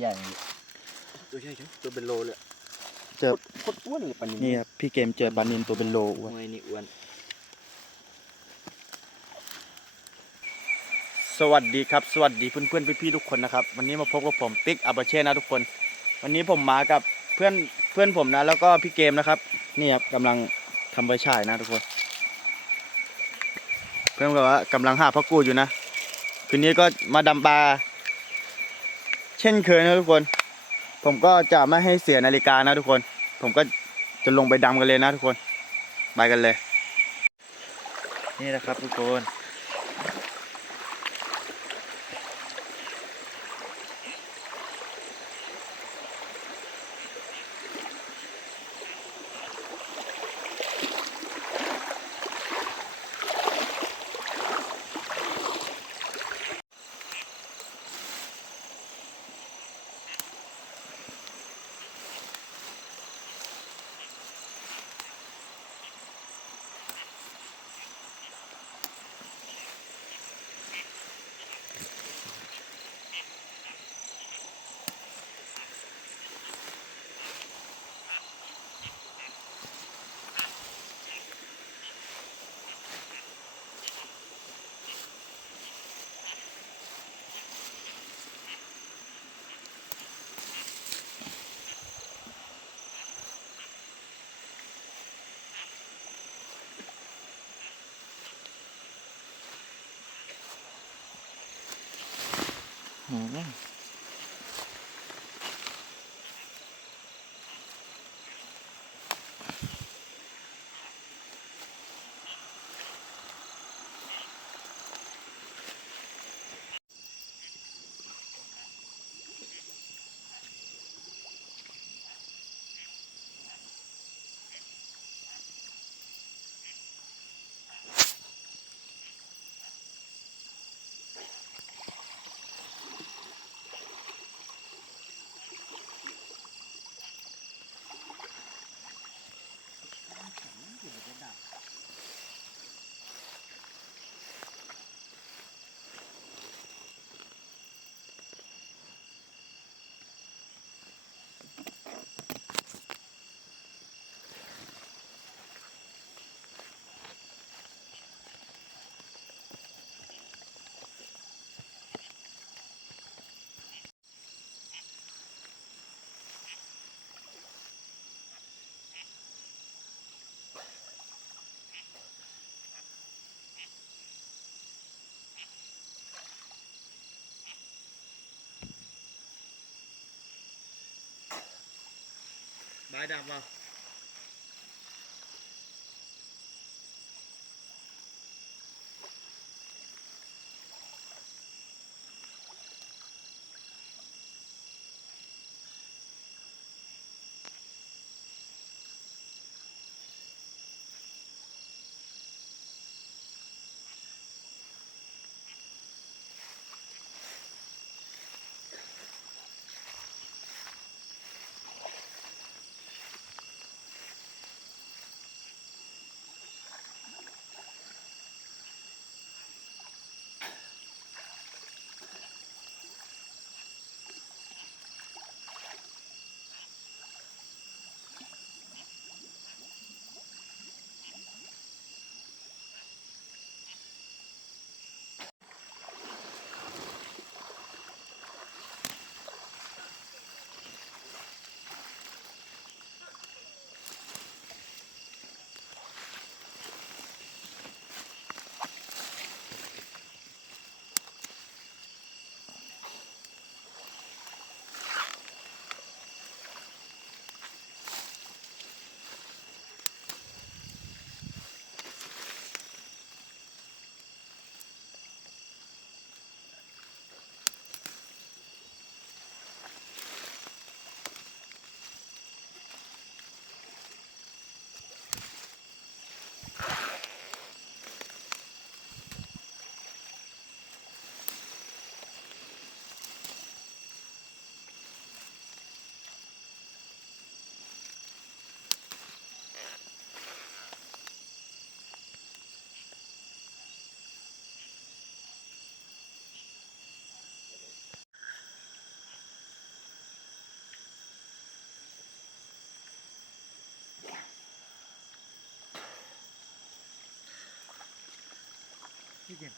ใหญ่ตัวใช่ใช่ตัวเป็นโลเลยเจอโคตรอ้วนเลยปันนี้นี่ครับพี่เกมเจอปลานินตัวเป็นโลอ้วนทำไมนี่อ้วน สวัสดีครับ สวัสดีเพื่อนเพื่อนๆพี่ๆทุกคนนะครับ วันนี้มาพบกับผมติ๊กอาบาเช่นะทุกคน วันนี้ผมมากับเพื่อนเพื่อนผมนะ แล้วก็พี่เกมนะครับนี่ครับกำลังทำใบฉายนะทุกคน เพื่อนบอกว่ากำลังหาพักกูดอยู่นะคืนนี้ก็มาดำปลา เช่นเคยนะทุกคน ผมก็จะไม่ให้เสียนาฬิกานะทุกคน ผมก็จะลงไปดำกันเลยนะทุกคน ไปกันเลย นี่นะครับทุกคน อื มบา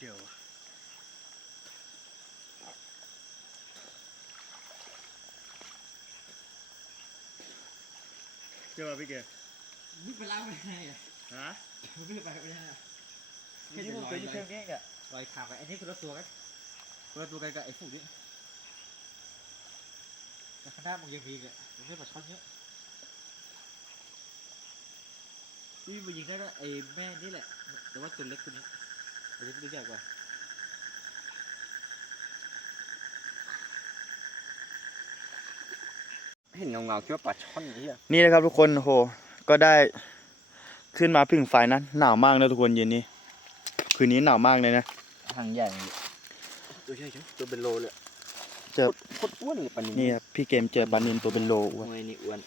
เดี๋ยว เจอป่ะพี่เกศมึงไปล้างไม่ได้อะฮะมึงไปไปไม่ได้อะเห็นผมเคยยิงเครื่องเก๊กอะรอยขาดไปอันนี้คนละตัวกันคนละตัวกันกับไอ้ฝูนี่แต่ข้างหน้ามึงยังมีอีกอะมึงไม่ปลาช่อนเยอะพี่มึงยิงได้ด้วยไอ้แม่นี่แหละ แต่ว่าตัวเล็กตัวนี้ อันนี้ตัวใหญ่กว่าเห็นเงาเงาๆคิดว่าปลาช่อนนี่อะนี่นะครับทุกคนโอ้โหก็ได้ขึ้นมาพึ่งไฟนะหนาวมากนะทุกคนเย็นนี้ คืนนี้หนาวมากเลยนะหางใหญ่ตัวใช่ใช่ตัวเป็นโลเลยอะเจอโคตรอ้วนเลยปลานิลนี่ครับพี่เกมเจอปลานินตัวเป็นโลอ้วนมวยนี่อ้วน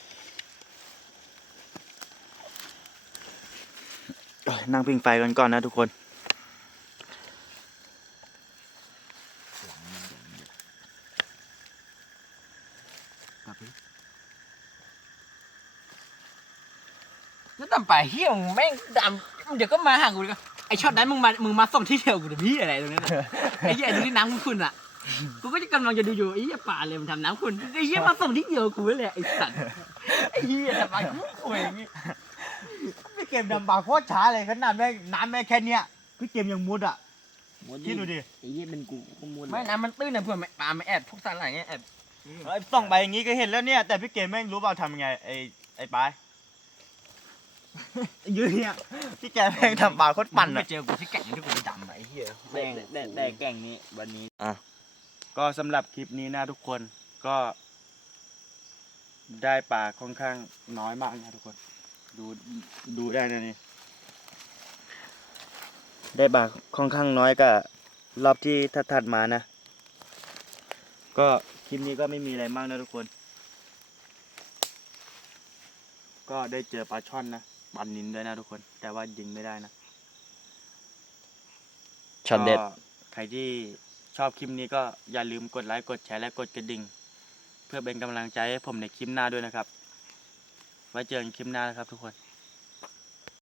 เอ้ยนั่งพึ่งไฟกันก่อนนะทุกคน กลับไป แล้วตำป่าเฮี้ยมึงแม่งดำเดี๋ยวก็มาห่างกูเลยไอช็อตนั้นมึงมามึงมาส่งที่เดียวกูจะพี่อะไรตรงนั้นน่ะไอ้เหี้ยดูที่น้ำคุณอะกูก็จะกำลังจะดูอยู่ไอ้เหี้ยป่าเลยมันทำน้ำคุณไอ้เหี้ยมาส่งที่เดียวกูเลยไอ้สัตว์ไอ้เหี้ยทำไมกูโวยอย่างงี้พี่เกมดำบาโคตรช้าเลยขนาดแม่น้ำแม่แค่เนี้ยพี่เกมยังมุดอะคิดดูดิไอ้เหี้ยเป็นกูขโมยไม่น้ำมันตื้นนะเพื่อนปลาไม่แอบพวกสัตว์อะไรเงี้ยแอบเอ้ยส่องไปอย่างงี้ก็เห็นแล้วเนี่ยแต่พี่เกมแม่งรู้เปล่าทำยังไงไอ้ไอ้ปลาย ยืนเนี่ยพี่แกแม่งทำปลาโคตรปั่นไปอะเจอกูที่แก่งที่กูไปดำอะไอ้เหี้ยแต่แต่แต่แก่งนี้วันนี้ ก็สำหรับคลิปนี้นะทุกคนก็ ได้ปลาค่อนข้างน้อยมากนะทุกคน ดูดูได้นะนี่ได้ปลาค่อนข้างน้อยกับรอบที่ถัดๆมานะ ก็คลิปนี้ก็ไม่มีอะไรมากนะทุกคน ก็ได้เจอปลาช่อนนะ ปลานินด้วยนะทุกคน แต่ว่ายิงไม่ได้นะช็อตเด็ด ก็ใครที่ชอบคลิปนี้ก็อย่าลืมกดไลค์กดแชร์และกดกระดิ่ง เพื่อเป็นกำลังใจให้ผมในคลิปหน้าด้วยนะครับ ไว้เจอกันคลิปหน้านะครับทุกคน